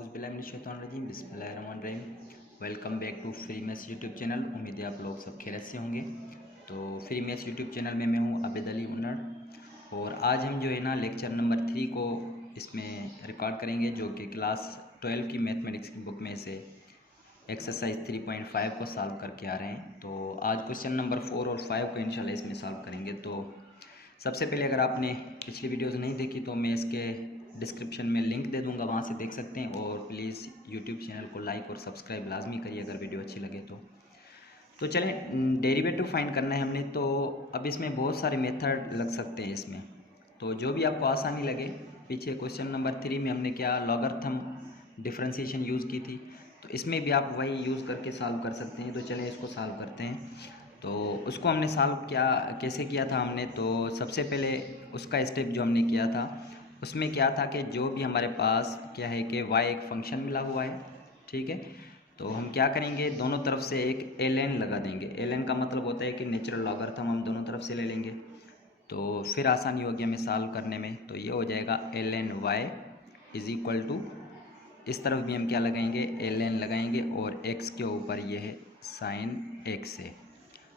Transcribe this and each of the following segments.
औज़ुबिल्लाहिमिनश्शैतानिर्रजीम बिस्मिल्लाहिर्रहमानिर्रहीम। Welcome back to free maths YouTube channel. उम्मीद है आप लोग सब खैरियत से होंगे। तो फ्री मैथ्स यूट्यूब चैनल में मैं हूँ आबिद अली उन्नड़ और आज हम जो है ना लेक्चर नंबर 3 को इसमें रिकॉर्ड करेंगे, जो कि क्लास 12 की मैथमेटिक्स की बुक में से एक्सरसाइज 3.5 को सॉल्व करके आ रहे हैं। तो आज क्वेश्चन नंबर 4 और 5 को इंशाल्लाह इसमें सॉल्व करेंगे। तो सबसे पहले अगर आपने पिछली वीडियोज़ नहीं देखी तो मैं इसके डिस्क्रिप्शन में लिंक दे दूंगा, वहाँ से देख सकते हैं। और प्लीज़ यूट्यूब चैनल को लाइक और सब्सक्राइब लाजमी करिए अगर वीडियो अच्छी लगे तो चलें, डेरिवेटिव फाइंड करना है हमने। तो अब इसमें बहुत सारे मेथड लग सकते हैं इसमें, तो जो भी आपको आसानी लगे। पीछे क्वेश्चन नंबर 3 में हमने क्या लॉगरिथम डिफरेंशिएशन यूज़ की थी, तो इसमें भी आप वही यूज़ करके सॉल्व कर सकते हैं। तो चलें इसको सॉल्व करते हैं। तो उसको हमने सॉल्व कैसे किया था हमने, तो सबसे पहले उसका स्टेप जो हमने किया था उसमें क्या था कि जो भी हमारे पास क्या है कि y एक फंक्शन मिला हुआ है, ठीक है। तो हम क्या करेंगे, दोनों तरफ से एक ln लगा देंगे। ln का मतलब होता है कि नेचुरल लॉगरिथम हम दोनों तरफ से ले लेंगे, तो फिर आसानी होगी हमें सॉल्व करने में। तो ये हो जाएगा ln y is equal to, इस तरफ भी हम क्या लगाएंगे, ln लगाएंगे और x के ऊपर ये है साइन x है।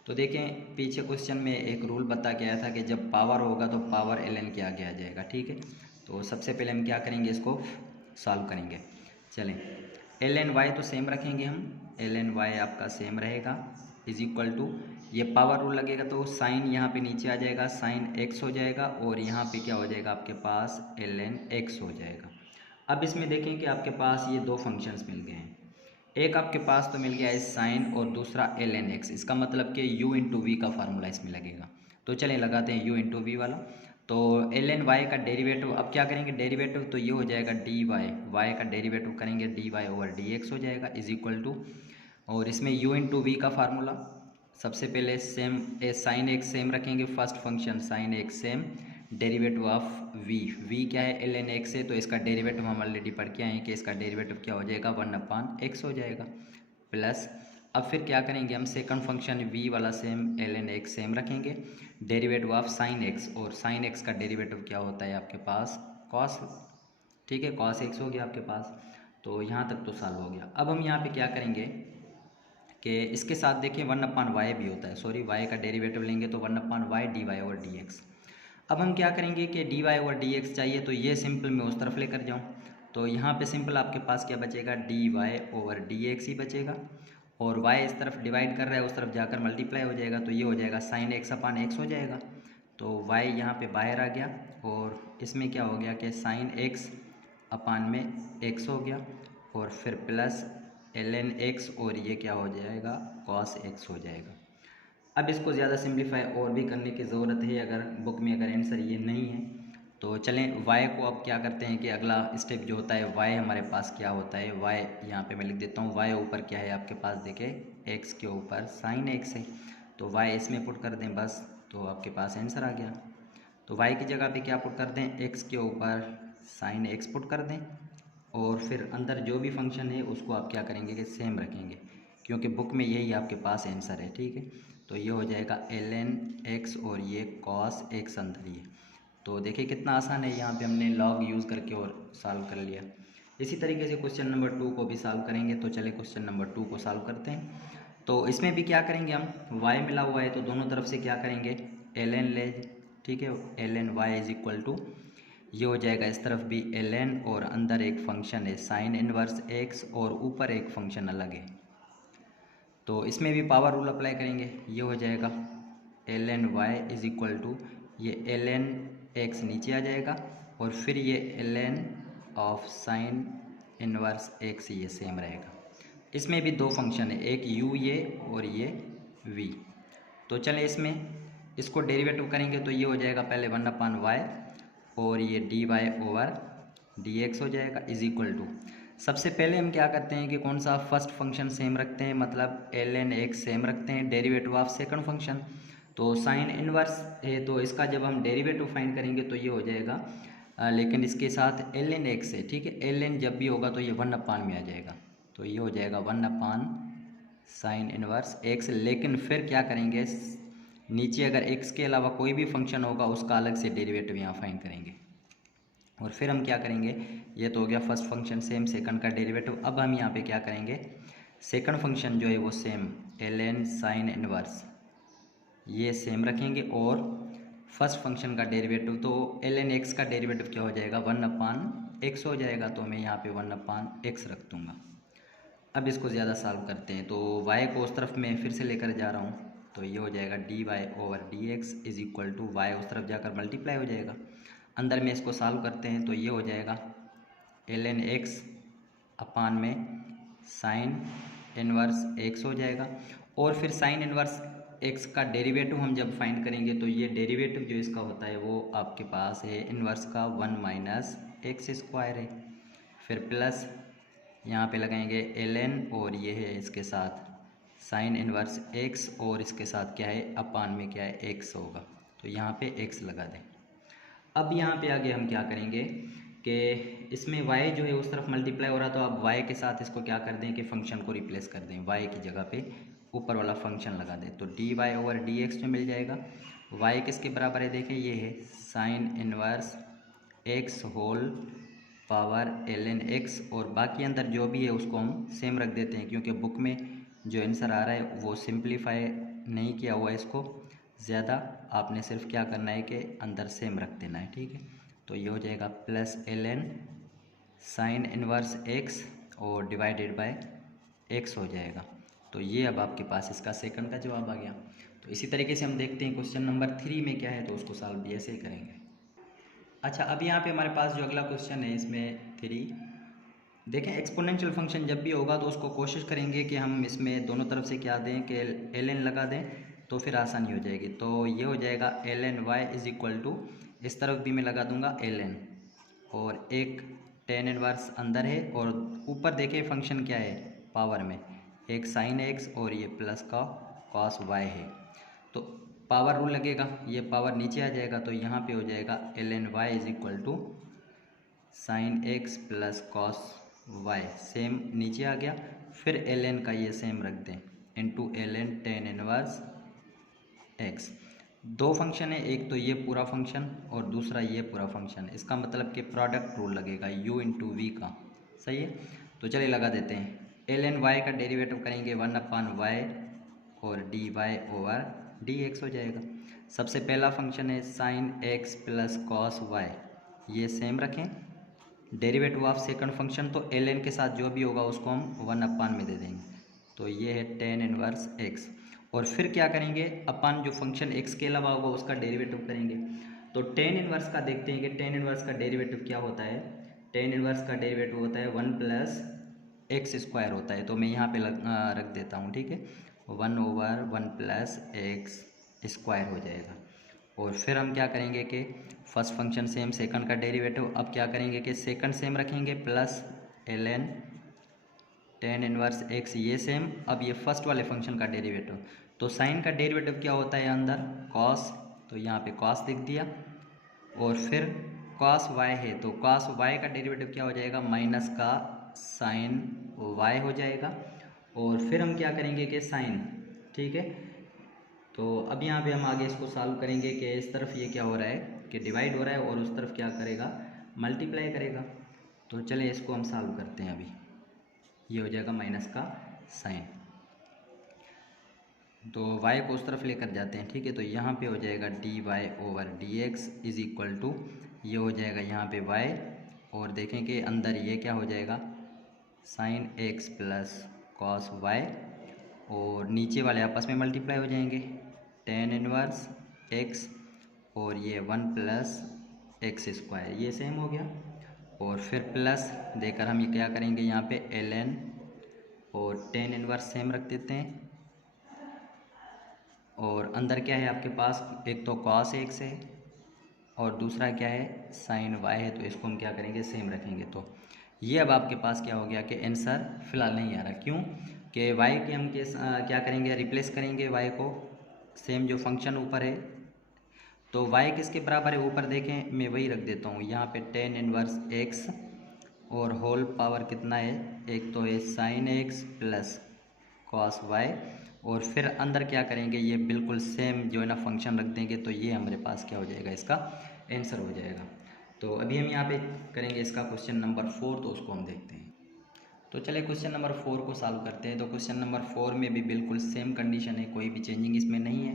तो देखें पीछे क्वेश्चन में एक रूल बता के आया था कि जब पावर होगा तो पावर ln के आगे आ जाएगा, ठीक है। तो सबसे पहले हम क्या करेंगे, इसको सॉल्व करेंगे। चलें, ln y तो सेम रखेंगे हम, ln y आपका सेम रहेगा इज इक्वल टू, ये पावर रूल लगेगा तो साइन यहाँ पे नीचे आ जाएगा, साइन x हो जाएगा और यहाँ पे क्या हो जाएगा आपके पास ln x हो जाएगा। अब इसमें देखें कि आपके पास ये दो फंक्शंस मिल गए हैं, एक आपके पास तो मिल गया है साइन और दूसरा ln x। इसका मतलब कि u इंटू वी का फार्मूला इसमें लगेगा। तो चलें लगाते हैं u इंटू वी वाला। तो ln y का डेरिवेटिव अब क्या करेंगे, डेरिवेटिव तो ये हो जाएगा dy, y का डेरिवेटिव करेंगे dy ओवर dx हो जाएगा इज इक्वल टू, और इसमें u इंटू वी का फार्मूला सबसे पहले सेम साइन एक्स सेम रखेंगे, first function sine x same, derivative of v क्या है ln x है, तो इसका डेरिवेटिव हम ऑलरेडी पढ़ के आए हैं कि इसका डेरिवेटिव क्या हो जाएगा 1/x हो जाएगा, प्लस अब फिर क्या करेंगे हम सेकंड फंक्शन v वाला सेम ln x सेम रखेंगे, डेरिवेटिव ऑफ साइन x, और साइन x का डेरिवेटिव क्या होता है आपके पास cos, ठीक है, cos x हो गया आपके पास। तो यहाँ तक तो सॉल्व हो गया। अब हम यहाँ पे क्या करेंगे कि इसके साथ देखिए 1/y भी होता है, सॉरी y का डेरिवेटिव लेंगे तो 1/y dy ओवर dx। अब हम क्या करेंगे कि dy ओवर dx चाहिए, तो ये सिंपल मैं उस तरफ लेकर जाऊँ, तो यहाँ पे सिंपल आपके पास क्या बचेगा, dy ओवर dx ही बचेगा, और y इस तरफ डिवाइड कर रहा है उस तरफ जाकर मल्टीप्लाई हो जाएगा, तो ये हो जाएगा साइन x अपान x हो जाएगा। तो y यहाँ पे बाहर आ गया और इसमें क्या हो गया कि साइन x अपान में x हो गया और फिर प्लस ln x और ये क्या हो जाएगा cos x हो जाएगा। अब इसको ज़्यादा सिंप्लीफाई और भी करने की ज़रूरत है, अगर बुक में अगर आंसर ये नहीं है तो चलें y को अब क्या करते हैं कि अगला स्टेप जो होता है y हमारे पास क्या होता है, y यहाँ पे मैं लिख देता हूँ, y ऊपर क्या है आपके पास देखे x के ऊपर साइन x है, तो y इसमें पुट कर दें बस, तो आपके पास आंसर आ गया। तो y की जगह पे क्या पुट कर दें, x के ऊपर साइन x पुट कर दें, और फिर अंदर जो भी फंक्शन है उसको आप क्या करेंगे कि सेम रखेंगे, क्योंकि बुक में यही आपके पास आंसर है, ठीक है। तो ये हो जाएगा ln x और ये cos x अंदर ही है। तो देखिए कितना आसान है, यहाँ पे हमने लॉग यूज़ करके और सॉल्व कर लिया। इसी तरीके से क्वेश्चन नंबर 2 को भी सॉल्व करेंगे। तो चले क्वेश्चन नंबर 2 को सॉल्व करते हैं। तो इसमें भी क्या करेंगे हम, y मिला हुआ है तो दोनों तरफ से क्या करेंगे ln ले, ठीक है, ln y is equal to, ये हो जाएगा इस तरफ भी ln और अंदर एक फंक्शन है साइन इनवर्स x और ऊपर एक फंक्शन अलग है, तो इसमें भी पावर रूल अप्लाई करेंगे, ये हो जाएगा ln y is equal to, ये ln x नीचे आ जाएगा और फिर ये ln of sine inverse x ये सेम रहेगा। इसमें भी दो फंक्शन है, एक u ये और ये v। तो चलें इसमें इसको डेरिवेटिव करेंगे तो ये हो जाएगा पहले 1/y और ये dy ओवर dx हो जाएगा इज इक्वल टू, सबसे पहले हम क्या करते हैं कि कौन सा फर्स्ट फंक्शन सेम रखते हैं, मतलब ln x सेम रखते हैं, डेरिवेटिव ऑफ सेकंड फंक्शन। तो साइन इनवर्स है तो इसका जब हम डेरिवेटिव फाइंड करेंगे तो ये हो जाएगा लेकिन इसके साथ ln x है, ठीक है, ln जब भी होगा तो ये 1/, में आ जाएगा, तो ये हो जाएगा 1/, साइन इनवर्स x। लेकिन फिर क्या करेंगे, नीचे अगर x के अलावा कोई भी फंक्शन होगा उसका अलग से डेरिवेटिव यहाँ फाइंड करेंगे, और फिर हम क्या करेंगे, ये तो हो गया फर्स्ट फंक्शन सेम, सेकंड का डेरिवेटिव। अब हम यहाँ पे क्या करेंगे, सेकंड फंक्शन जो है वो सेम ln साइन इनवर्स ये सेम रखेंगे, और फर्स्ट फंक्शन का डेरिवेटिव तो ln x का डेरिवेटिव क्या हो जाएगा, 1/x हो जाएगा, तो मैं यहाँ पे 1/x रख दूँगा। अब इसको ज़्यादा सॉल्व करते हैं, तो y को उस तरफ मैं फिर से लेकर जा रहा हूँ, तो ये हो जाएगा dy/dx is equal to y उस तरफ जाकर मल्टीप्लाई हो जाएगा। अंदर में इसको सॉल्व करते हैं, तो ये हो जाएगा ln x अपान में साइन इनवर्स x हो जाएगा। और फिर साइन इनवर्स x का डेरिवेटिव हम जब फाइंड करेंगे, तो ये डेरिवेटिव जो इसका होता है वो आपके पास है इनवर्स का 1 - x² है। फिर प्लस यहाँ पे लगाएंगे ln, और ये है इसके साथ साइन इनवर्स x, और इसके साथ क्या है अपान में क्या है x होगा, तो यहाँ पे x लगा दें। अब यहाँ पे आगे हम क्या करेंगे कि इसमें y जो है उस तरफ मल्टीप्लाई हो रहा, तो अब y के साथ इसको क्या कर दें कि फंक्शन को रिप्लेस कर दें, y की जगह पे ऊपर वाला फंक्शन लगा दें, तो dy/dx जो मिल जाएगा। y किसके बराबर है, देखें ये है sine inverse x whole power ln x, और बाकी अंदर जो भी है उसको हम सेम रख देते हैं, क्योंकि बुक में जो आंसर आ रहा है वो सिंप्लीफाई नहीं किया हुआ है इसको ज़्यादा, आपने सिर्फ क्या करना है कि अंदर सेम रख देना है, ठीक है। तो ये हो जाएगा plus ln sign inverse x और डिवाइडेड बाय x हो जाएगा। तो ये अब आपके पास इसका सेकंड का जवाब आ गया। तो इसी तरीके से हम देखते हैं क्वेश्चन नंबर 3 में क्या है, तो उसको सॉल्व भी ऐसे ही करेंगे। अच्छा, अब यहाँ पे हमारे पास जो अगला क्वेश्चन है इसमें 3, देखें एक्सपोनेंशियल फंक्शन जब भी होगा तो उसको कोशिश करेंगे कि हम इसमें दोनों तरफ से क्या दें कि ln लगा दें, तो फिर आसानी हो जाएगी। तो ये हो जाएगा ln y is equal to, इस तरफ भी मैं लगा दूंगा ln, और एक tan इनवर्स अंदर है, और ऊपर देखिए फंक्शन क्या है पावर में, एक साइन x और ये प्लस का cos y है, तो पावर रूल लगेगा, ये पावर नीचे आ जाएगा, तो यहाँ पे हो जाएगा ln y is equal to sine x plus cos y, same नीचे आ गया। फिर ln का ये सेम रख दें into ln tan inverse x। दो फंक्शन है, एक तो ये पूरा फंक्शन और दूसरा ये पूरा फंक्शन, इसका मतलब कि प्रोडक्ट रूल लगेगा u इंटू वी का, सही है। तो चलिए लगा देते हैं, ln y का डेरिवेटिव करेंगे 1/y और dy/dx हो जाएगा। सबसे पहला फंक्शन है sine x plus cos y, ये सेम रखें। डेरिवेटिव ऑफ सेकंड फंक्शन, तो ln के साथ जो भी होगा उसको हम 1/, में दे देंगे, तो ये है tan इनवर्स x। और फिर क्या करेंगे, अपन जो फंक्शन x के अलावा होगा उसका डेरिवेटिव करेंगे। तो tan इनवर्स का देखते हैं कि tan इनवर्स का डेरिवेटिव क्या होता है। tan इनवर्स का डेरिवेटिव होता है 1 + x² होता है, तो मैं यहाँ पे रख देता हूँ, ठीक है, 1/1 + x² हो जाएगा। और फिर हम क्या करेंगे कि फर्स्ट फंक्शन सेम, सेकंड का डेरिवेटिव, अब क्या करेंगे कि सेकंड सेम रखेंगे plus ln tan inverse x ये सेम। अब ये फर्स्ट वाले फंक्शन का डेरिवेटिव, तो साइन का डेरिवेटिव क्या होता है अंदर cos, तो यहाँ पे cos लिख दिया, और फिर cos y है, तो cos y का डेरिवेटिव क्या हो जाएगा, माइनस का साइन y हो जाएगा। और फिर हम क्या करेंगे कि साइन, ठीक है। तो अब यहाँ पे हम आगे इसको सॉल्व करेंगे कि इस तरफ ये क्या हो रहा है कि डिवाइड हो रहा है, और उस तरफ क्या करेगा मल्टीप्लाई करेगा। तो चलिए इसको हम सॉल्व करते हैं। अभी ये हो जाएगा माइनस का साइन, तो y को उस तरफ लेकर जाते हैं, ठीक है। तो यहाँ पे हो जाएगा dy/dx इज इक्वल टू, ये हो जाएगा यहाँ पे y, और देखें कि अंदर ये क्या हो जाएगा sine x plus cos y, और नीचे वाले आपस में मल्टीप्लाई हो जाएंगे, tan इनवर्स x और ये 1 + x², ये सेम हो गया। और फिर प्लस देकर हम ये क्या करेंगे, यहाँ पे ln और tan इनवर्स सेम रख देते हैं, और अंदर क्या है आपके पास, एक तो cos x है और दूसरा क्या है साइन y है, तो इसको हम क्या करेंगे सेम रखेंगे। तो ये अब आपके पास क्या हो गया कि आंसर फिलहाल नहीं आ रहा, क्यों कि y के हम क्या करेंगे, रिप्लेस करेंगे y को, सेम जो फंक्शन ऊपर है, तो y किसके बराबर है ऊपर देखें, मैं वही रख देता हूँ यहाँ पे tan इनवर्स x, और होल पावर कितना है, एक तो है sine x plus cos y, और फिर अंदर क्या करेंगे, ये बिल्कुल सेम जो है ना फंक्शन रख देंगे, तो ये हमारे पास क्या हो जाएगा, इसका आंसर हो जाएगा। तो अभी हम यहाँ पे करेंगे इसका क्वेश्चन नंबर 4, तो उसको हम देखते हैं। तो चलिए क्वेश्चन नंबर 4 को सॉल्व करते हैं। तो क्वेश्चन नंबर 4 में भी बिल्कुल सेम कंडीशन है, कोई भी चेंजिंग इसमें नहीं है।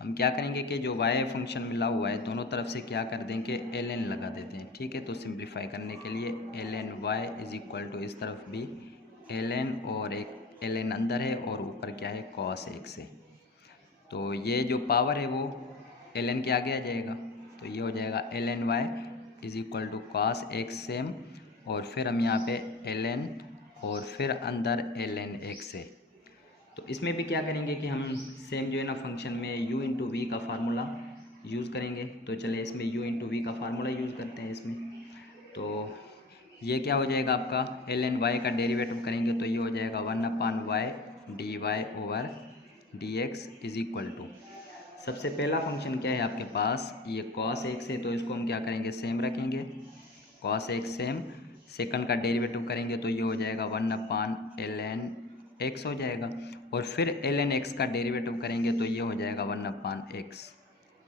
हम क्या करेंगे कि जो y फंक्शन मिला हुआ है दोनों तरफ से क्या कर देंगे, ln लगा देते हैं, ठीक है। तो सिंप्लीफाई करने के लिए ln y is equal to इस तरफ भी ln और एक ln अंदर है और ऊपर क्या है cos x है। तो ये जो पावर है वो ln के आगे आ जाएगा, तो ये हो जाएगा ln y is equal to cos x same, और फिर हम यहाँ पे ln और फिर अंदर ln x है। तो इसमें भी क्या करेंगे कि हम सेम जो है ना फंक्शन में u इंटू वी का फार्मूला यूज़ करेंगे। तो चलिए इसमें u इंटू वी का फार्मूला यूज़ करते हैं इसमें। तो ये क्या हो जाएगा आपका ln y का डेरिवेटिव करेंगे तो ये हो जाएगा 1/y dy over dx is equal to, सबसे पहला फंक्शन क्या है आपके पास, ये cos x है, तो इसको हम क्या करेंगे सेम रखेंगे, cos x सेम। सेकंड का डेरिवेटिव करेंगे तो ये हो जाएगा 1/ln x हो जाएगा, और फिर ln x का डेरिवेटिव करेंगे तो ये हो जाएगा 1/x,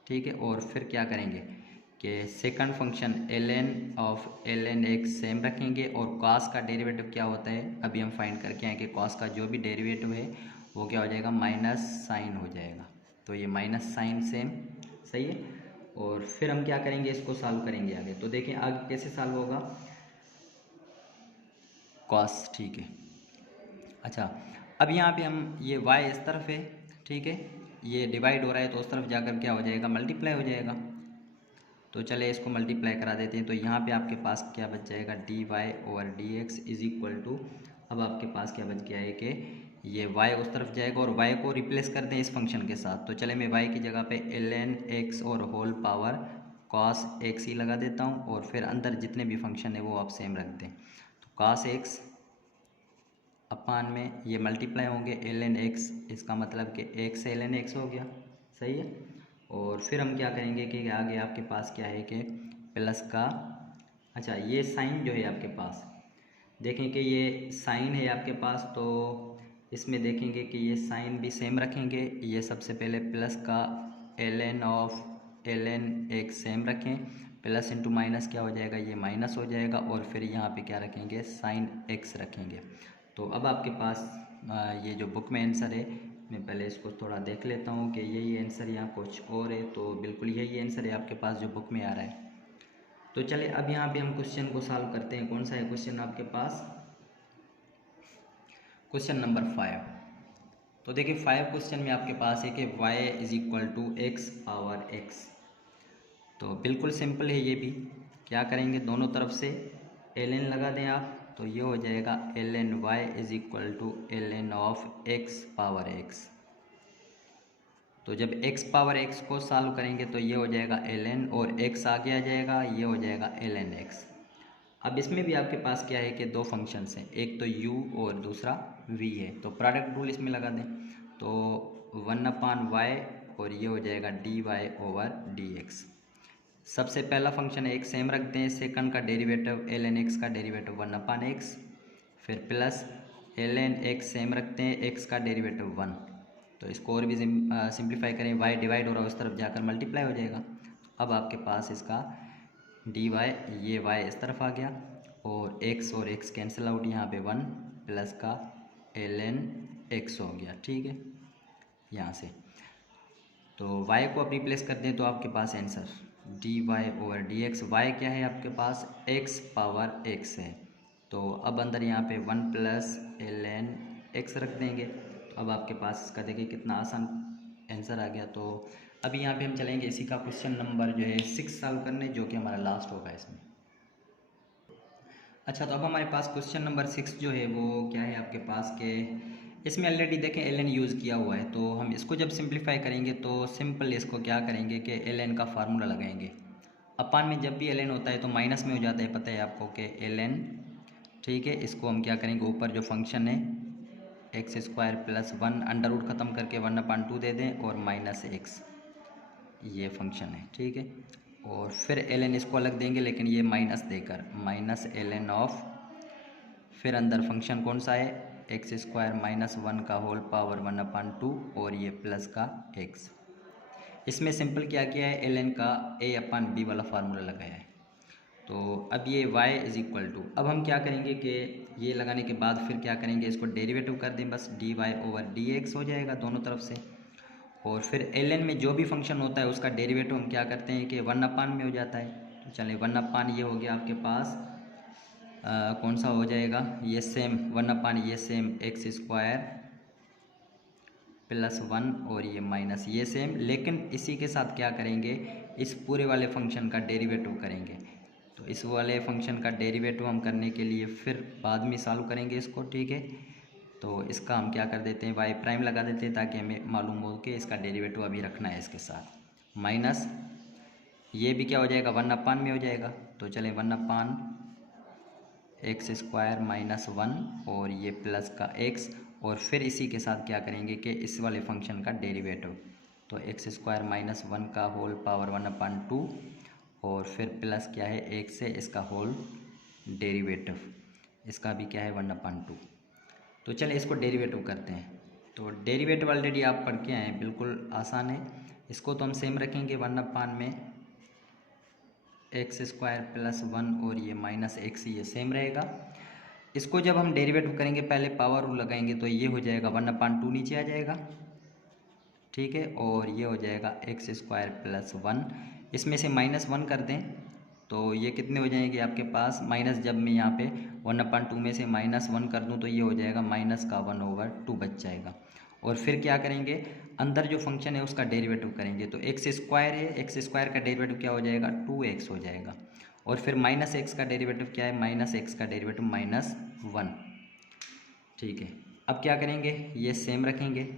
ठीक है। और फिर क्या करेंगे कि second function ln of ln x same रखेंगे, और cos का डेरिवेटिव क्या होता है अभी हम फाइंड करके आए कि cos का जो भी डेरिवेटिव है वो क्या हो जाएगा माइनस साइन हो जाएगा, तो ये माइनस साइन सेम, सही है। और फिर हम क्या करेंगे इसको सॉल्व करेंगे आगे। तो देखें आगे कैसे सॉल्व होगा, cos, ठीक है। अच्छा, अब यहाँ पे हम ये y इस तरफ है, ठीक है, ये डिवाइड हो रहा है तो उस तरफ जाकर क्या हो जाएगा मल्टीप्लाई हो जाएगा। तो चले इसको मल्टीप्लाई करा देते हैं। तो यहाँ पे आपके पास क्या बच जाएगा dy over dx is equal to, अब आपके पास क्या बच गया है कि ये y उस तरफ जाएगा और y को रिप्लेस कर दें इस फंक्शन के साथ। तो चले मैं y की जगह पे ln x और होल पावर cos x ही लगा देता हूँ, और फिर अंदर जितने भी फंक्शन है वो आप सेम रख दें। तो cos x अपान में ये मल्टीप्लाई होंगे ln x, इसका मतलब कि x से ln x हो गया, सही है। और फिर हम क्या करेंगे कि आगे आपके पास क्या है कि प्लस का, अच्छा ये साइन जो है आपके पास, देखें कि ये साइन है आपके पास, तो इसमें देखेंगे कि ये साइन भी सेम रखेंगे। ये सबसे पहले प्लस का ln of ln x same रखें, प्लस इंटू माइनस क्या हो जाएगा ये माइनस हो जाएगा, और फिर यहाँ पे क्या रखेंगे साइन x रखेंगे। तो अब आपके पास ये जो बुक में आंसर है, मैं पहले इसको थोड़ा देख लेता हूँ कि यही आंसर यहाँ कुछ और है, तो बिल्कुल यही आंसर है आपके पास जो बुक में आ रहा है। तो चलिए अब यहाँ पे हम क्वेश्चन को सॉल्व करते हैं। कौन सा है क्वेश्चन आपके पास, क्वेश्चन नंबर 5। तो देखिए 5 क्वेश्चन में आपके पास है कि y is equal to X power x। तो बिल्कुल सिंपल है, ये भी क्या करेंगे दोनों तरफ से ln लगा दें आप, तो ये हो जाएगा ln y is equal to ln of x power x। तो जब x पावर x को सॉल्व करेंगे तो ये हो जाएगा ln और x आगे आ जाएगा, ये हो जाएगा ln x। अब इसमें भी आपके पास क्या है कि दो फंक्शंस हैं, एक तो u और दूसरा v है, तो प्रोडक्ट रूल इसमें लगा दें। तो 1/y और ये हो जाएगा dy ओवर dx। सबसे पहला फंक्शन एक सेम रख दें, सेकंड का डेरिवेटिव ln x का डेरिवेटिव 1/x, फिर प्लस ln x सेम रखते हैं, x का डेरिवेटिव 1। तो इसको और भी सिंप्लीफाई करें, y डिवाइड हो रहा है उस तरफ जाकर मल्टीप्लाई हो जाएगा। अब आपके पास इसका dy, ये y इस तरफ आ गया, और x और x कैंसिल आउट, यहाँ पे 1 प्लस का ln x हो गया, ठीक है यहाँ से। तो y को आप रिप्लेस कर दें तो आपके पास answer dy over dx, y क्या है आपके पास x पावर x है, तो अब अंदर यहाँ पे 1 प्लस ln x रख देंगे। तो अब आपके पास इसका देखिए कितना आसान आंसर आ गया। तो अभी यहाँ पे हम चलेंगे इसी का क्वेश्चन नंबर जो है 6 सॉल्व करने, जो कि हमारा लास्ट होगा इसमें। अच्छा, तो अब हमारे पास क्वेश्चन नंबर 6 जो है वो क्या है आपके पास के, इसमें ऑलरेडी देखें ln यूज़ किया हुआ है, तो हम इसको जब सिंप्लीफाई करेंगे तो सिंपल इसको क्या करेंगे कि ln का फार्मूला लगाएंगे। अपान में जब भी ln होता है तो माइनस में हो जाता है, पता है आपको कि ln, ठीक है। इसको हम क्या करेंगे ऊपर जो फंक्शन है x² प्लस 1 अंडर रूट ख़त्म करके 1/2 दे दें और माइनस x, ये फंक्शन है, ठीक है। और फिर ln इसको अलग देंगे लेकिन ये माइनस देकर माइनस ln ऑफ, फिर अंदर फंक्शन कौन सा है x² माइनस 1 का होल पावर 1/2 और ये प्लस का x। इसमें सिंपल क्या किया है ln का a/b वाला फार्मूला लगाया है। तो अब ये y इज इक्वल टू, अब हम क्या करेंगे कि ये लगाने के बाद फिर क्या करेंगे, इसको डेरिवेटिव कर दें, बस dy ओवर dx हो जाएगा दोनों तरफ से। और फिर ln में जो भी फंक्शन होता है उसका डेरिवेटिव हम क्या करते हैं कि 1/, में हो जाता है। तो चलिए 1/, ये हो गया आपके पास कौन सा हो जाएगा, ये सेम 1/, ये सेम x² प्लस 1 और ये माइनस ये सेम, लेकिन इसी के साथ क्या करेंगे, इस पूरे वाले फंक्शन का डेरिवेटिव करेंगे। तो इस वाले फंक्शन का डेरिवेटिव हम करने के लिए फिर बाद में सॉल्व करेंगे इसको, ठीक है। तो इसका हम क्या कर देते हैं, वाई प्राइम लगा देते हैं ताकि हमें मालूम हो कि इसका डेरिवेटिव अभी रखना है इसके साथ। माइनस ये भी क्या हो जाएगा, 1/, में हो जाएगा। तो चले 1/, x² माइनस 1 और ये प्लस का x, और फिर इसी के साथ क्या करेंगे कि इस वाले फंक्शन का डेरिवेटिव, तो x² माइनस 1 का होल पावर 1/2 और फिर प्लस क्या है 1 से इसका होल डेरिवेटिव, इसका भी क्या है 1/2। तो चलिए इसको डेरिवेटिव करते हैं। तो डेरिवेटिव ऑलरेडी आप पढ़ के आए हैं, बिल्कुल आसान है। इसको तो हम सेम रखेंगे 1/, में x² प्लस 1 और ये माइनस x, ये सेम रहेगा। इसको जब हम डेरिवेटिव करेंगे पहले पावर रूल लगाएंगे, तो ये हो जाएगा 1/2 नीचे आ जाएगा, ठीक है। और ये हो जाएगा x² प्लस 1, इसमें से -1 कर दें तो ये कितने हो जाएंगे आपके पास, माइनस, जब मैं यहाँ पे 1/2 में से -1 कर दूँ तो ये हो जाएगा -1/2 बच जाएगा। और फिर क्या करेंगे, अंदर जो फंक्शन है उसका डेरिवेटिव करेंगे। तो x² है, x² का डेरिवेटिव क्या हो जाएगा, 2x हो जाएगा। और फिर -x का डेरिवेटिव क्या है, -x का डेरिवेटिव -1, ठीक है। अब क्या करेंगे, ये सेम रखेंगे,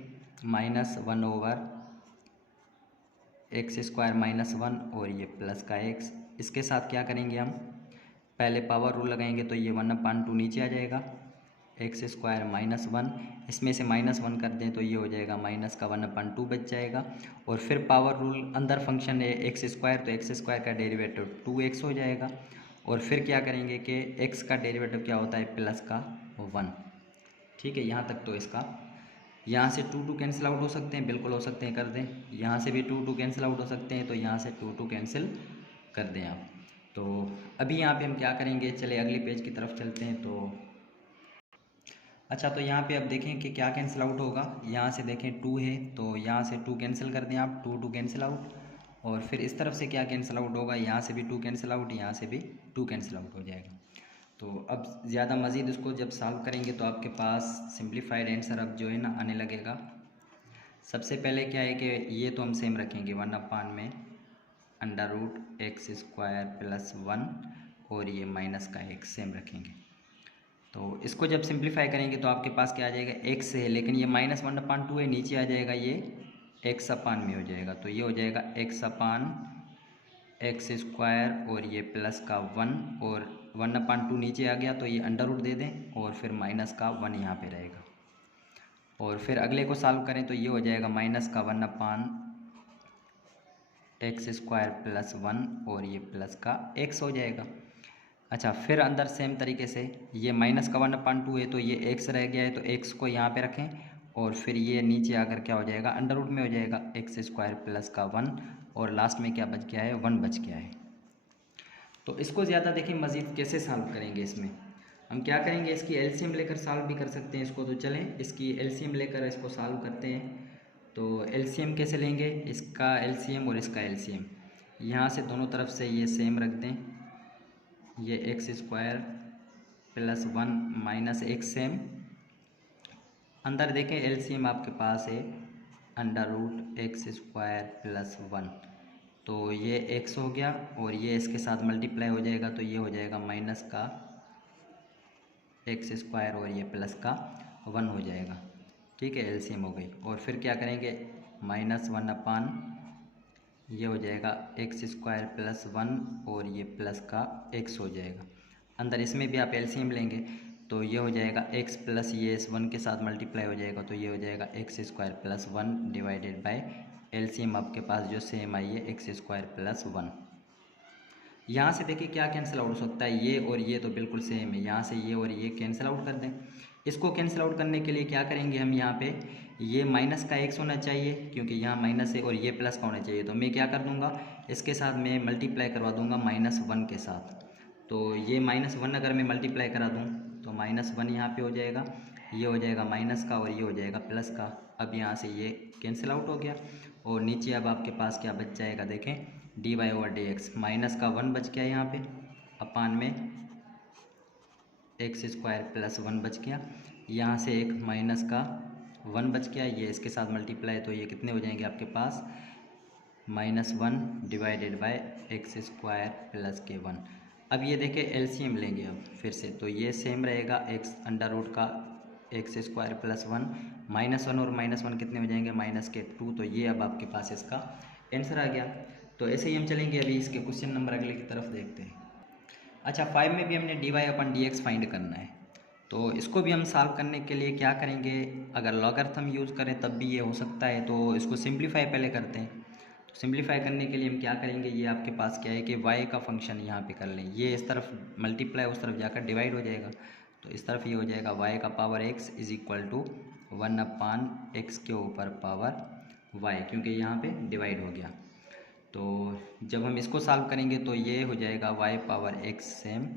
-1 ओवर x² माइनस 1 और ये प्लस का x। इसके साथ क्या करेंगे, हम पहले पावर रूल लगाएंगे तो ये 1/2 नीचे आ जाएगा, x² माइनस 1, इसमें से -1 कर दें तो ये हो जाएगा माइनस का 1/2 बच जाएगा। और फिर पावर रूल, अंदर फंक्शन है x², तो x² का डेरिवेटिव 2x हो जाएगा। और फिर क्या करेंगे कि x का डेरिवेटिव क्या होता है, प्लस का 1, ठीक है। यहाँ तक तो इसका, यहाँ से 2 कैंसिल आउट हो सकते हैं, बिल्कुल हो सकते हैं, कर दें। यहाँ से भी 2 कैंसिल आउट हो सकते हैं, तो यहाँ से 2 कैंसिल कर दें आप। तो अभी यहाँ पे हम क्या करेंगे, चले अगले पेज की तरफ चलते हैं। तो अच्छा, तो यहाँ पे अब देखें कि क्या कैंसिल आउट होगा। यहाँ से देखें 2 है, तो यहाँ से 2 कैंसिल कर दें आप, 2 कैंसिल आउट। और फिर इस तरफ से क्या कैंसिल आउट होगा, यहाँ से भी 2 कैंसिल आउट, यहाँ से भी 2 कैंसिल आउट हो जाएगा। तो अब ज़्यादा मज़ीद उसको जब सॉल्व करेंगे तो आपके पास सिंप्लीफाइड आंसर अब जो है ना आने लगेगा। सबसे पहले क्या है कि ये तो हम सेम रखेंगे 1/, में √x² प्लस 1 और ये माइनस का x सेम रखेंगे। तो इसको जब सिंप्लीफाई करेंगे तो आपके पास क्या आ जाएगा, x है, लेकिन ये -1/2 है, नीचे आ जाएगा ये x/, में हो जाएगा। तो ये हो जाएगा x/x² और ये प्लस का 1 और 1/2 नीचे आ गया, तो ये अंडर रूट दे दें और फिर माइनस का 1 यहाँ पे रहेगा। और फिर अगले को सॉल्व करें तो ये हो जाएगा माइनस का 1/x² प्लस 1 और ये प्लस का x हो जाएगा। अच्छा, फिर अंदर सेम तरीके से ये माइनस का 1/2 है, तो ये x रह गया है, तो x को यहाँ पे रखें और फिर ये नीचे आकर क्या हो जाएगा, अंडर रूट में हो जाएगा x² प्लस का 1 और लास्ट में क्या बच गया है, 1 बच गया है। तो इसको ज़्यादा देखें मज़ीद कैसे सॉल्व करेंगे, इसमें हम क्या करेंगे, इसकी एलसीएम लेकर सॉल्व भी कर सकते हैं इसको। तो चलें इसकी एलसीएम लेकर इसको सॉल्व करते हैं। तो एलसीएम कैसे लेंगे, इसका एलसीएम और इसका एलसीएम, यहाँ से दोनों तरफ से ये सेम रख दें, ये x² plus 1 minus x same, अंदर देखें एलसीएम आपके पास है √x² प्लस 1, तो ये x हो गया और ये इसके साथ मल्टीप्लाई हो जाएगा, तो ये हो जाएगा माइनस का x² और ये प्लस का 1 हो जाएगा, ठीक है। एलसीएम हो गई। और फिर क्या करेंगे, -1/, ये हो जाएगा x² प्लस 1 और ये प्लस का x हो जाएगा। अंदर इसमें भी आप एलसीएम लेंगे तो ये हो जाएगा x प्लस ये इस 1 के साथ मल्टीप्लाई हो जाएगा, तो ये हो जाएगा x² plus 1 divided by LCM आपके पास जो सेम आई है x² प्लस 1। यहाँ से देखिए क्या कैंसिल आउट हो सकता है, ये और ये तो बिल्कुल सेम है, यहाँ से ये और ये कैंसिल आउट कर दें। इसको कैंसिल आउट करने के लिए क्या करेंगे, हम यहाँ पे ये माइनस का x होना चाहिए क्योंकि यहाँ माइनस है, और ये प्लस का होना चाहिए। तो मैं क्या कर दूँगा, इसके साथ मैं मल्टीप्लाई करवा दूँगा -1 के साथ, तो ये -1 अगर मैं मल्टीप्लाई करा दूँ तो -1 यहाँ पे हो जाएगा, ये हो जाएगा माइनस का और ये हो जाएगा प्लस का। अब यहाँ से ये कैंसिल आउट हो गया और नीचे अब आपके पास क्या बच जाएगा, देखें dy/dx माइनस का 1 बच गया यहाँ पे, अपान में x² + 1 बच गया, यहाँ से एक माइनस का 1 बच गया, ये इसके साथ मल्टीप्लाई तो ये कितने हो जाएंगे आपके पास -1 डिवाइडेड बाय x² + k1। अब ये देखें एलसीएम लेंगे अब फिर से, तो ये सेम रहेगा x अंडर रूट का x² + 1 -1 और -1 कितने हो जाएंगे -2। तो ये अब आपके पास इसका आंसर आ गया। तो ऐसे ही हम चलेंगे अभी इसके क्वेश्चन नंबर अगले की तरफ देखते हैं। अच्छा 5 में भी हमने dy/dx फाइंड करना है, तो इसको भी हम सॉल्व करने के लिए क्या करेंगे, अगर लॉगरिथम यूज़ करें तब भी ये हो सकता है, तो इसको सिंप्लीफाई पहले करते हैं। तो सिंप्लीफाई करने के लिए हम क्या करेंगे, ये आपके पास क्या है कि y का फंक्शन यहाँ पे कर लें, ये इस तरफ मल्टीप्लाई उस तरफ जाकर डिवाइड हो जाएगा, तो इस तरफ ये हो जाएगा y का पावर x = 1/x के ऊपर पावर y, क्योंकि यहाँ पे डिवाइड हो गया। तो जब हम इसको सॉल्व करेंगे तो ये हो जाएगा y/x सेम,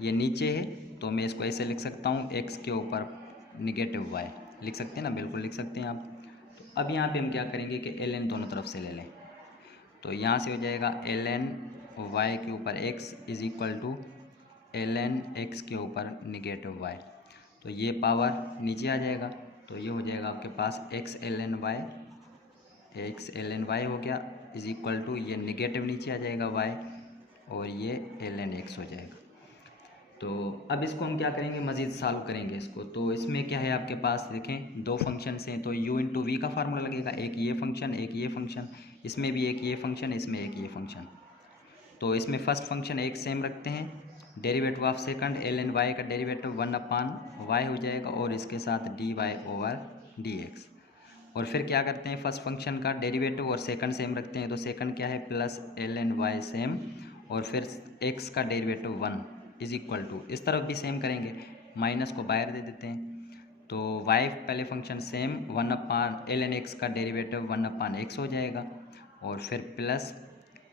ये नीचे है तो मैं इसको ऐसे लिख सकता हूँ x के ऊपर -y लिख सकते हैं ना, बिल्कुल लिख सकते हैं आप। तो अब यहाँ पे हम क्या करेंगे कि ln दोनों तरफ से ले लें, तो यहाँ से हो जाएगा ln y के ऊपर x = ln x के ऊपर -y, तो ये पावर नीचे आ जाएगा, तो ये हो जाएगा आपके पास x ln y हो गया = ये नेगेटिव नीचे आ जाएगा y और ये ln x हो जाएगा। तो अब इसको हम क्या करेंगे, मज़ीद सॉल्व करेंगे इसको। तो इसमें क्या है आपके पास, देखें दो फंक्शंस हैं, तो u × v का फार्मूला लगेगा, एक ये फंक्शन एक ये फंक्शन, इसमें भी एक ये फंक्शन इसमें एक ये फंक्शन। तो इसमें फर्स्ट फंक्शन एक सेम रखते हैं, derivative of second ln y का डेरिवेटिव 1/y हो जाएगा और इसके साथ dy/dx। और फिर क्या करते हैं, फर्स्ट फंक्शन का डेरिवेटिव और सेकंड सेम रखते हैं, तो सेकंड क्या है प्लस ln y सेम और फिर x का डेरिवेटिव 1 = इस तरफ भी सेम करेंगे, माइनस को बाहर दे देते हैं, तो y पहले फंक्शन सेम 1/ln x का डेरिवेटिव 1/x हो जाएगा और फिर प्लस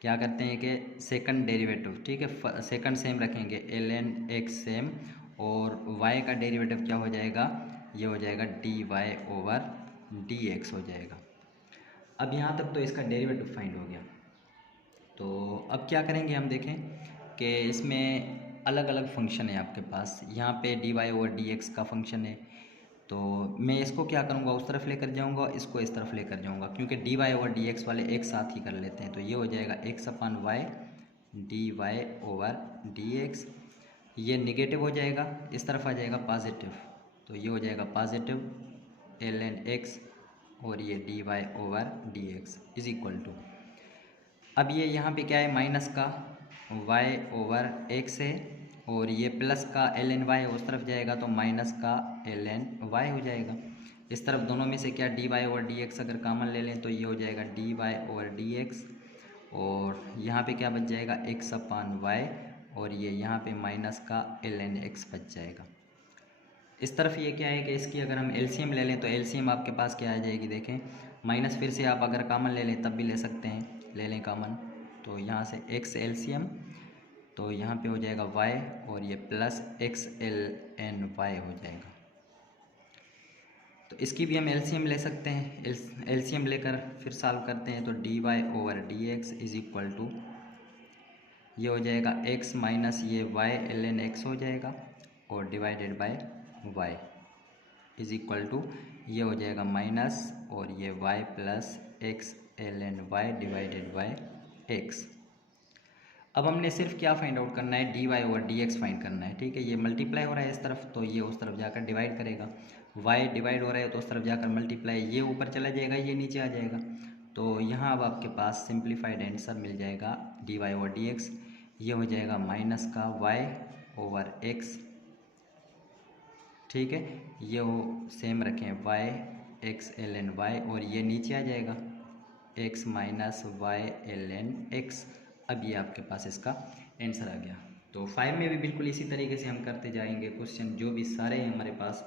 क्या करते हैं कि सेकंड डेरिवेटिव, ठीक है सेकंड सेम रखेंगे ln x सेम और y का डेरिवेटिव क्या हो जाएगा, ये हो जाएगा dy/dx हो जाएगा। अब यहाँ तक तो इसका डेरिवेटिव फाइंड हो गया। तो अब क्या करेंगे, हम देखें कि इसमें अलग अलग फंक्शन है आपके पास, यहाँ पे dy/dx का फंक्शन है, तो मैं इसको क्या करूँगा उस तरफ लेकर जाऊँगा, इसको इस तरफ लेकर जाऊँगा, क्योंकि dy/dx वाले एक साथ ही कर लेते हैं। तो ये हो जाएगा x/y dy/dx, ये नेगेटिव हो जाएगा, इस तरफ आ जाएगा पॉजिटिव, तो ये हो जाएगा पॉजिटिव ln x और ये dy/dx = अब ये यहाँ पे क्या है माइनस का y/x है और ये प्लस का ln y उस तरफ जाएगा तो माइनस का ln y हो जाएगा। इस तरफ दोनों में से क्या dy/dx अगर कॉमन ले लें तो ये हो जाएगा dy/dx और यहाँ पे क्या बच जाएगा x/y और ये यहाँ पे माइनस का ln x बच जाएगा। इस तरफ ये क्या है कि इसकी अगर हम एलसीएम ले लें तो एलसीएम आपके पास क्या आ जाएगी, देखें माइनस फिर से आप अगर कॉमन ले लें तब भी ले सकते हैं, ले लें कॉमन, तो यहाँ से x एलसीएम, तो यहाँ पे हो जाएगा y और ये प्लस x ln y हो जाएगा। तो इसकी भी हम एलसीएम ले सकते हैं, एलसीएम लेकर फिर सॉल्व करते हैं, तो dy/dx = ये हो जाएगा x माइनस ये y ln x हो जाएगा और डिवाइडेड बाय y = ये हो जाएगा माइनस और ये y plus x ln y divided by x। अब हमने सिर्फ क्या फाइंड आउट करना है, dy/dx फाइंड करना है, ठीक है। ये मल्टीप्लाई हो रहा है इस तरफ तो ये उस तरफ जाकर डिवाइड करेगा, y डिवाइड हो रहा है तो उस तरफ जाकर मल्टीप्लाई, ये ऊपर चला जाएगा ये नीचे आ जाएगा। तो यहाँ अब आपके पास सिंप्लीफाइड आंसर मिल जाएगा dy/dx, ये हो जाएगा माइनस का y/x, ठीक है, ये हो सेम रखें y/x ln y और ये नीचे आ जाएगा x minus y ln x। अब ये आपके पास इसका आंसर आ गया। तो 5 में भी बिल्कुल इसी तरीके से हम करते जाएंगे क्वेश्चन जो भी सारे हैं हमारे पास।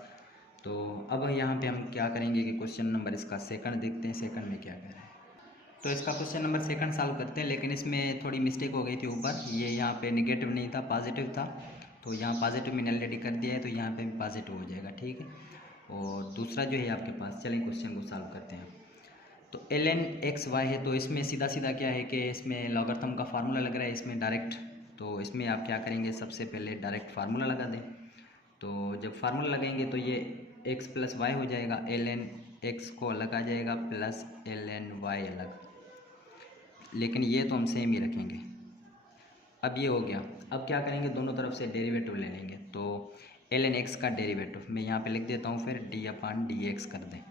तो अब यहाँ पे हम क्या करेंगे कि क्वेश्चन नंबर इसका सेकंड देखते हैं, सेकंड में क्या कह रहा है। तो इसका क्वेश्चन नंबर सेकंड सॉल्व करते हैं, लेकिन इसमें थोड़ी मिस्टेक हो गई थी। ऊपर ये यहाँ पे नेगेटिव नहीं था, पॉजिटिव था, तो यहाँ पॉजिटिव मैंने ऑलरेडी कर दिया है, तो यहाँ पे भी पॉजिटिव हो जाएगा, ठीक है। और दूसरा जो है आपके पास, चलिए क्वेश्चन को सॉल्व करते हैं। तो ln xy है, तो इसमें सीधा सीधा क्या है कि इसमें लॉगरिथम का फार्मूला लग रहा है इसमें डायरेक्ट। तो इसमें आप क्या करेंगे, सबसे पहले डायरेक्ट फार्मूला लगा दें। तो जब फार्मूला लगेंगे तो ये x प्लस वाई हो जाएगा, ln x को अलग आ जाएगा प्लस ln y अलग, लेकिन ये तो हम सेम ही रखेंगे। अब ये हो गया। अब क्या करेंगे, दोनों तरफ से डेरिवेटिव ले लेंगे। तो ln x का डेरिवेटिव मैं यहाँ पे लिख देता हूँ, फिर d/dx कर दें।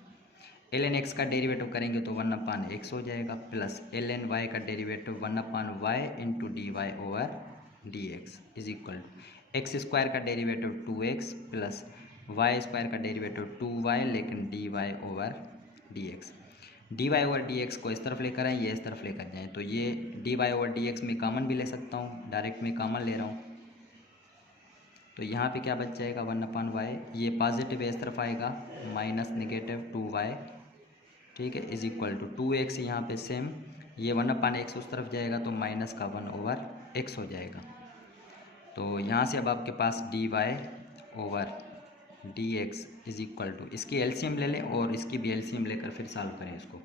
ln x का डेरिवेटिव करेंगे तो 1/x हो जाएगा, प्लस ln y का derivative 1/y into dy/dx is equal to X square का derivative 2x plus Y square का डेरिवेटिव 2y, लेकिन dy/dx। dy/dx को इस तरफ लेकर आए, ये इस तरफ लेकर जाएँ, तो ये dy/dx में कॉमन भी ले सकता हूँ, डायरेक्ट में कॉमन ले रहा हूँ। तो यहाँ पे क्या बच जाएगा, 1/y, ये पॉजिटिव है इस तरफ आएगा, माइनस नेगेटिव 2y, ठीक है, इज इक्वल टू 2x यहाँ पे सेम, ये 1/x उस तरफ जाएगा तो माइनस का 1/x हो जाएगा। तो यहाँ से अब आपके पास dy/dx इज इक्वल टू, इसकी एलसीएम ले लें और इसकी भी एलसीएम लेकर फिर सॉल्व करें इसको।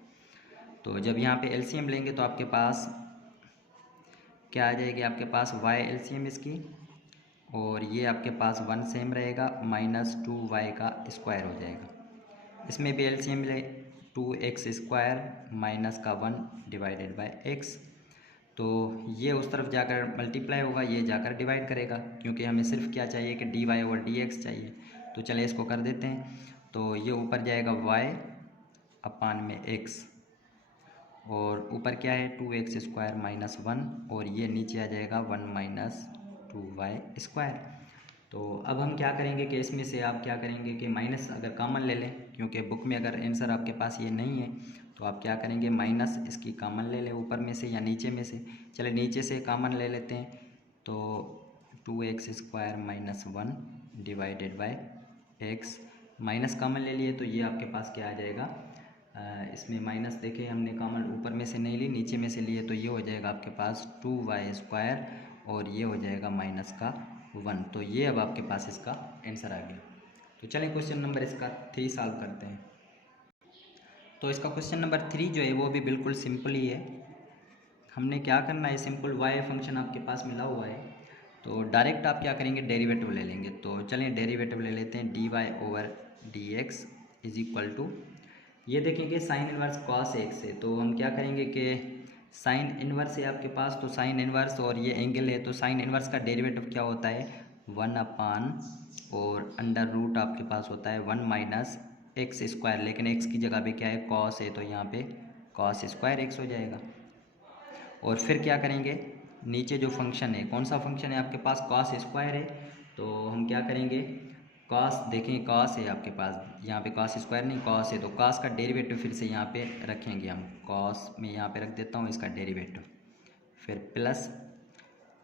तो जब यहाँ पे एलसीएम लेंगे तो आपके पास क्या आ जाएगी, आपके पास y एलसीएम इसकी, और ये आपके पास 1 सेम रहेगा, माइनस 2y का स्क्वायर हो जाएगा। इसमें भी एलसीएम ले, 2x स्क्वायर माइनस का 1 डिवाइडेड बाय x। तो ये उस तरफ जाकर मल्टीप्लाई होगा, ये जाकर डिवाइड करेगा, क्योंकि हमें सिर्फ क्या चाहिए कि dy/dx चाहिए। तो चलिए इसको कर देते हैं। तो ये ऊपर जाएगा y/x, और ऊपर क्या है 2x स्क्वायर माइनस 1, और ये नीचे आ जाएगा 1 माइनस 2y स्क्वायर। तो अब हम क्या करेंगे कि इसमें से आप क्या करेंगे कि माइनस अगर कॉमन ले लें, क्योंकि बुक में अगर आंसर आपके पास ये नहीं है तो आप क्या करेंगे, माइनस इसकी कॉमन ले लें ऊपर में से या नीचे में से। चले नीचे से कॉमन ले लेते हैं, तो 2x square minus 1 divided by x, minus common ले लिए तो ये आपके पास क्या आ जाएगा, इसमें माइनस देखिए हमने कॉमन ऊपर में से नहीं ली, नीचे में से लिए, तो ये हो जाएगा आपके पास 2y स्क्वायर, और ये हो जाएगा माइनस का 1। तो ये अब आपके पास इसका आंसर आ गया। तो चलिए क्वेश्चन नंबर इसका 3 सॉल्व करते हैं। तो इसका क्वेश्चन नंबर 3 जो है वो भी बिल्कुल सिंपल ही है। हमने क्या करना है, सिंपल y फंक्शन आपके पास मिला हुआ है, तो डायरेक्ट आप क्या करेंगे, डेरिवेटिव ले लेंगे। तो चलिए डेरिवेटिव ले लेते हैं, dy/dx इज इक्वल टू, ये देखेंगे साइन इनवर्स कॉस x है, तो हम क्या करेंगे कि साइन इनवर्स है आपके पास, तो साइन इनवर्स और ये एंगल है, तो साइन इनवर्स का डेरिवेटिव क्या होता है, 1/, और अंडर रूट आपके पास होता है 1 माइनस एक्स स्क्वायर, लेकिन x की जगह पे क्या है, कॉस है, तो यहाँ पे कॉस स्क्वायर x हो जाएगा। और फिर क्या करेंगे, नीचे जो फंक्शन है, कौन सा फंक्शन है आपके पास, कॉस स्क्वायर है, तो हम क्या करेंगे, कॉस देखें कॉस है आपके पास, यहाँ पे कॉस स्क्वायर नहीं कॉस है, तो कॉस का डेरिवेटिव फिर से यहाँ पे रखेंगे हम, कॉस में यहाँ पे रख देता हूँ इसका डेरिवेटिव, फिर प्लस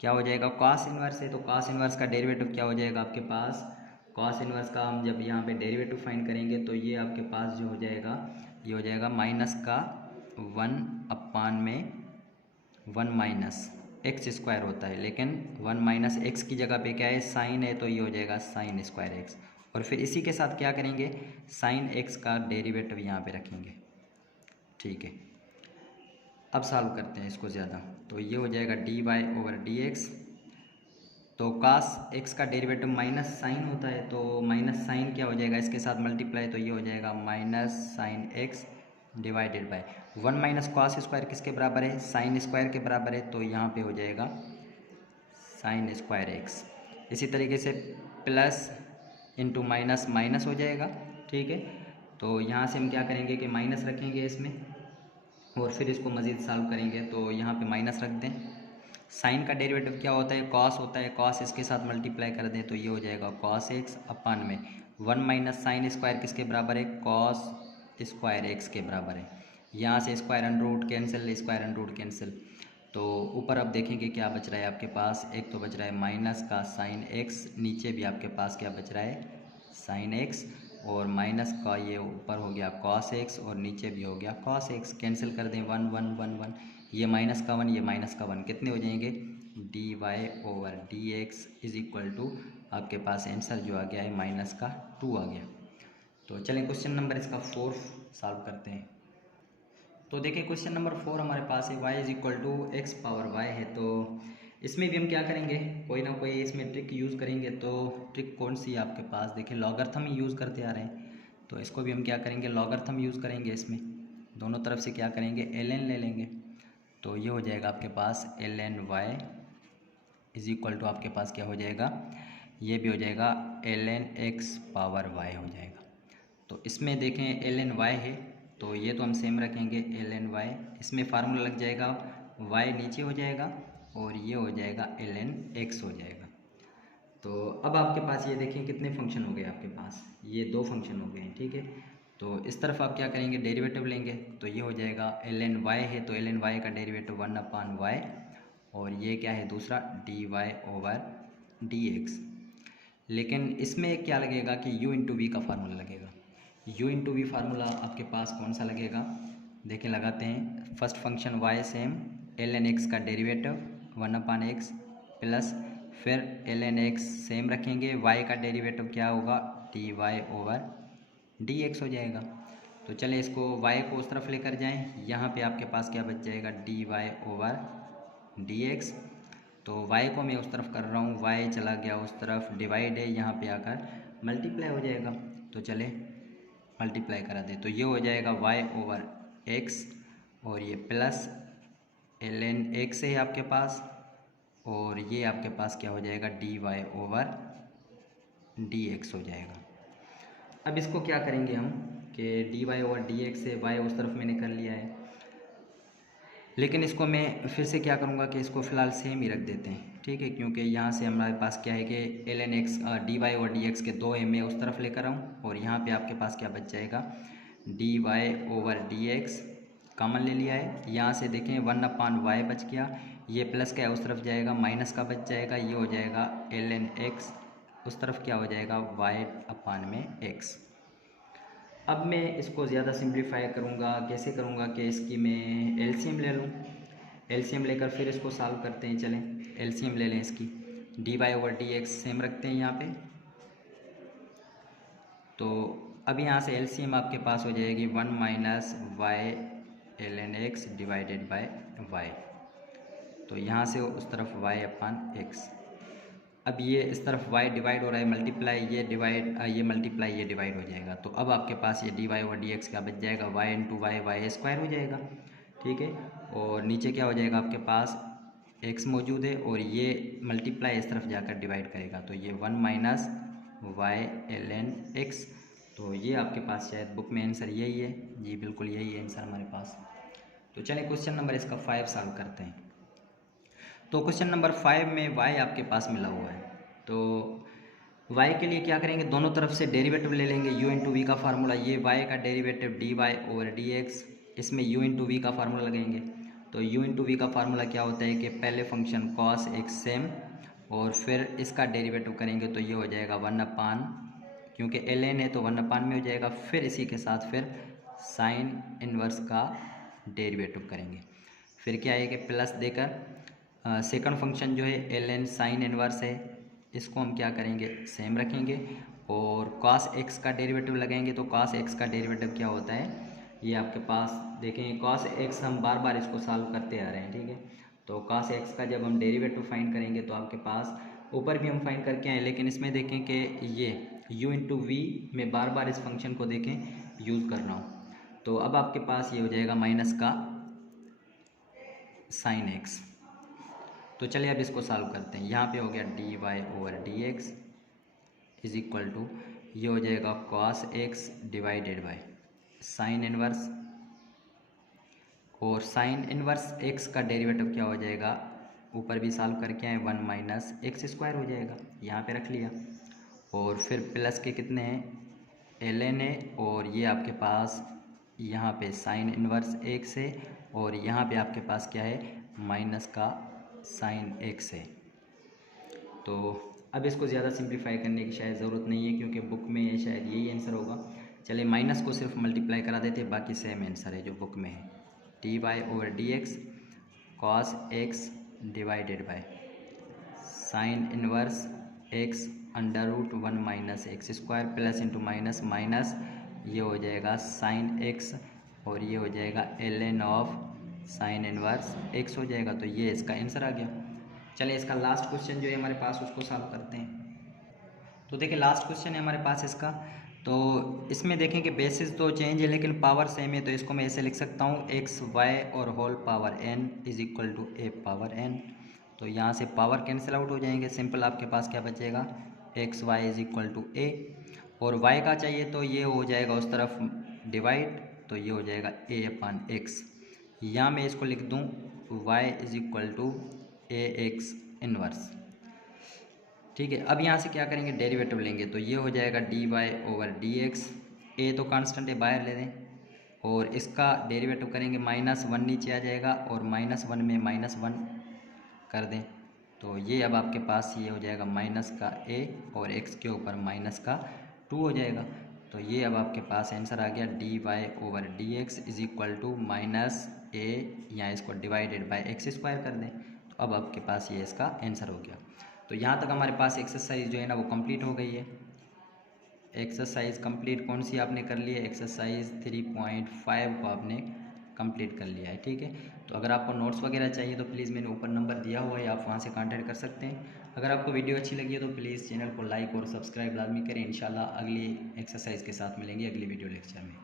क्या हो जाएगा, कॉस इनवर्स है, तो कॉस इनवर्स का डेरिवेटिव क्या हो जाएगा आपके पास, कॉस इनवर्स का हम जब यहाँ पे डेरिवेटिव फाइंड करेंगे तो ये आपके पास जो हो जाएगा, ये हो जाएगा माइनस का 1/(1 माइनस एक्स स्क्वायर होता है, लेकिन 1 माइनस एक्स की जगह पे क्या है, साइन है, तो ये हो जाएगा साइन स्क्वायर एक्स। और फिर इसी के साथ क्या करेंगे, साइन एक्स का डेरिवेटिव यहाँ पे रखेंगे, ठीक है। अब सॉल्व करते हैं इसको ज़्यादा, तो ये हो जाएगा dy/dx, तो कास एक्स का डेरिवेटिव माइनस साइन होता है, तो माइनस साइन क्या हो जाएगा, इसके साथ मल्टीप्लाई, तो ये हो जाएगा minus sine x divided bye 1 minus cos square किसके बराबर है, साइन स्क्वायर के बराबर है, तो यहाँ पे हो जाएगा साइन स्क्वायर एक्स। इसी तरीके से प्लस इंटू माइनस माइनस हो जाएगा, ठीक है। तो यहाँ से हम क्या करेंगे कि माइनस रखेंगे इसमें, और फिर इसको मज़ीद सॉल्व करेंगे, तो यहाँ पे माइनस रख दें। साइन का डेरिवेटिव क्या होता है, कॉस होता है, कॉस इसके साथ मल्टीप्लाई कर दें, तो ये हो जाएगा कॉस एक्स अपन में 1 माइनस साइन स्क्वायर किसके बराबर है, कॉस स्क्वायर एक्स के बराबर है। यहाँ से square under root cancel, square under root cancel, तो ऊपर अब देखेंगे क्या बच रहा है आपके पास, एक तो बच रहा है माइनस का साइन एक्स, नीचे भी आपके पास क्या बच रहा है, साइन एक्स, और माइनस का ये ऊपर हो गया cos x और नीचे भी हो गया cos x। कैंसिल कर दें 1 1 1 1, ये माइनस का 1 ये माइनस का 1, कितने हो जाएंगे dy/dx इज इक्वल टू आपके पास आंसर जो आ गया है -2 आ गया। तो चलें क्वेश्चन नंबर इसका 4 सॉल्व करते हैं। तो देखिए क्वेश्चन नंबर 4 हमारे पास है y is equal to x power y है। तो इसमें भी हम क्या करेंगे, कोई ना कोई इसमें ट्रिक यूज़ करेंगे। तो ट्रिक कौन सी है आपके पास, देखिए लॉगरिथम ही यूज़ करते आ रहे हैं। तो इसको भी हम क्या करेंगे, लॉगरिथम यूज़ करेंगे। इसमें दोनों तरफ से क्या करेंगे, ln ले लेंगे। तो ये हो जाएगा आपके पास ln y is equal to आपके पास क्या हो जाएगा, ये भी हो जाएगा ln x पावर y हो जाएगा। तो इसमें देखें ln y है तो ये तो हम सेम रखेंगे ln y, इसमें फार्मूला लग जाएगा y नीचे हो जाएगा और ये हो जाएगा ln x हो जाएगा। तो अब आपके पास ये देखें कितने फंक्शन हो गए आपके पास, ये 2 फंक्शन हो गए हैं, ठीक है। तो इस तरफ आप क्या करेंगे, डेरिवेटिव लेंगे। तो ये हो जाएगा ln y है तो ln y का डेरिवेटिव 1/y और ये क्या है दूसरा dy/dx। लेकिन इसमें क्या लगेगा कि u इंटू वी का फार्मूला लगेगा। u इंटू वी फार्मूला आपके पास कौन सा लगेगा, देखें लगाते हैं। First function y same, ln x का डेरिवेटिव 1/x प्लस फिर ln x सेम रखेंगे, y का डेरिवेटिव क्या होगा dy/dx हो जाएगा। तो चले इसको y को उस तरफ लेकर जाएं, यहाँ पे आपके पास क्या बच जाएगा dy/dx। तो y को मैं उस तरफ कर रहा हूँ, y चला गया उस तरफ, डिवाइड है यहाँ पे आकर मल्टीप्लाई हो जाएगा। तो चले मल्टीप्लाई करा दे, तो ये हो जाएगा y/x और ये प्लस ln x है आपके पास और ये आपके पास क्या हो जाएगा dy/dx हो जाएगा। अब इसको क्या करेंगे हम कि dy/dx से y उस तरफ मैंने कर लिया है, लेकिन इसको मैं फिर से क्या करूँगा कि इसको फ़िलहाल सेम ही रख देते हैं, ठीक है। क्योंकि यहाँ से हमारे पास क्या है कि ln x dy/dx के 2 है, मैं उस तरफ लेकर आऊँ और यहाँ पे आपके पास क्या बच जाएगा dy/dx कॉमन ले लिया है। यहाँ से देखें 1/y बच गया, ये प्लस का है उस तरफ जाएगा, माइनस का बच जाएगा, ये हो जाएगा ln x, उस तरफ क्या हो जाएगा y/x। अब मैं इसको ज़्यादा सिंप्लीफाई करूँगा, कैसे करूँगा कि इसकी मैं एलसीएम ले लूँ, एलसीएम लेकर फिर इसको सॉल्व करते हैं। चलें एलसीएम ले लें इसकी, dy/dx सेम रखते हैं यहाँ पे। तो अब यहाँ से एलसीएम आपके पास हो जाएगी 1 - y ln x divided by y। तो यहाँ से उस तरफ y/x। अब ये इस तरफ y डिवाइड हो रहा है, मल्टीप्लाई ये डिवाइड, ये मल्टीप्लाई ये डिवाइड हो जाएगा। तो अब आपके पास ये dy/dx क्या बच जाएगा y इंटू y y² हो जाएगा, ठीक है। और नीचे क्या हो जाएगा आपके पास x मौजूद है और ये मल्टीप्लाई इस तरफ जाकर डिवाइड करेगा। तो ये 1 - y ln x। तो ये आपके पास शायद बुक में आंसर यही है, जी बिल्कुल यही है आंसर हमारे पास। तो चलिए क्वेश्चन नंबर इसका 5 सॉल्व करते हैं। तो क्वेश्चन नंबर 5 में y आपके पास मिला हुआ है। तो y के लिए क्या करेंगे, दोनों तरफ से डेरिवेटिव ले लेंगे। u इंटू वी का फार्मूला, ये y का डेरिवेटिव dy/dx, इसमें u इंटू वी का फार्मूला लगेंगे। तो u इंटू वी का फार्मूला क्या होता है कि पहले फंक्शन cos x सेम और फिर इसका डेरिवेटिव करेंगे तो ये हो जाएगा 1/, क्योंकि ln है तो 1/में हो जाएगा। फिर इसी के साथ फिर साइन इनवर्स का डेरिवेटिव करेंगे। फिर क्या है कि प्लस देकर सेकंड फंक्शन जो है ln साइन इनवर्स है, इसको हम क्या करेंगे सेम रखेंगे और cos x का डेरिवेटिव लगाएंगे। तो cos x का डेरिवेटिव क्या होता है, ये आपके पास देखें cos x हम बार बार इसको सॉल्व करते आ रहे हैं, ठीक है। तो cos x का जब हम डेरिवेटिव फाइंड करेंगे तो आपके पास ऊपर भी हम फाइंड करके आए, लेकिन इसमें देखें कि ये u इंटू वी में बार बार इस फंक्शन को देखें यूज़ कर रहा हूँ। तो अब आपके पास ये हो जाएगा माइनस का साइन x। तो चलिए अब इसको सॉल्व करते हैं। यहाँ पे हो गया dy/dx इज इक्वल टू ये हो जाएगा cos x divided by sine inverse, और साइन इनवर्स x का डेरिवेटिव क्या हो जाएगा, ऊपर भी सॉल्व करके आए 1 - x² हो जाएगा, यहाँ पे रख लिया। और फिर प्लस के कितने हैं ln है और ये आपके पास यहाँ पे साइन इनवर्स x है और यहाँ पे आपके पास क्या है माइनस का साइन x है। तो अब इसको ज़्यादा सिंप्लीफाई करने की शायद ज़रूरत नहीं है, क्योंकि बुक में ये शायद यही आंसर होगा। चलिए माइनस को सिर्फ मल्टीप्लाई करा देते हैं, बाकी सेम आंसर है जो बुक में है। D Y over D X cos X divided by sine inverse X under root 1 minus X square plus into minus minus ये हो जाएगा साइन एक्स और ये हो जाएगा ln of sine inverse x हो जाएगा। तो ये इसका आंसर आ गया। चलिए इसका लास्ट क्वेश्चन जो है हमारे पास उसको सॉल्व करते हैं। तो देखिए लास्ट क्वेश्चन है हमारे पास इसका। तो इसमें देखें कि बेसिस तो चेंज है लेकिन पावर सेम है, तो इसको मैं ऐसे लिख सकता हूँ एक्स वाई और whole power n is equal to A power n। तो यहाँ से पावर कैंसिल आउट हो जाएंगे, सिंपल आपके पास क्या बचेगा X Y is equal to A, और y का चाहिए तो ये हो जाएगा उस तरफ डिवाइड, तो ये हो जाएगा a अपान एक्स। या मैं इसको लिख दूँ y is equal to A X inverse. ठीक है, अब यहाँ से क्या करेंगे डेरिवेटिव लेंगे, तो ये हो जाएगा D Y over D X, A तो कांस्टेंट है बाहर ले दें, और इसका डेरिवेटिव करेंगे -1 नीचे आ जाएगा और -1 में -1 कर दें, तो ये अब आपके पास ये हो जाएगा माइनस का a और x के ऊपर माइनस का 2 हो जाएगा। तो ये अब आपके पास आंसर आ गया D Y over D X is equal to minus A, या इसको डिवाइडेड बाय एक्स स्क्वायर कर दें, तो अब आपके पास ये इसका आंसर हो गया। तो यहाँ तक हमारे पास एक्सरसाइज जो है ना वो कंप्लीट हो गई है। एक्सरसाइज कंप्लीट कौन सी आपने कर ली है, एक्सरसाइज 3.5 को आपने कंप्लीट कर लिया है। ठीक है, तो अगर आपको नोट्स वगैरह चाहिए तो प्लीज़ मैंने ऊपर नंबर दिया हुआ है, आप वहाँ से कांटेक्ट कर सकते हैं। अगर आपको वीडियो अच्छी लगी है तो प्लीज़ चैनल को लाइक और सब्सक्राइब लाजमी करें। इंशाल्लाह अगली एक्सरसाइज के साथ मिलेंगे अगली वीडियो लेक्चर में।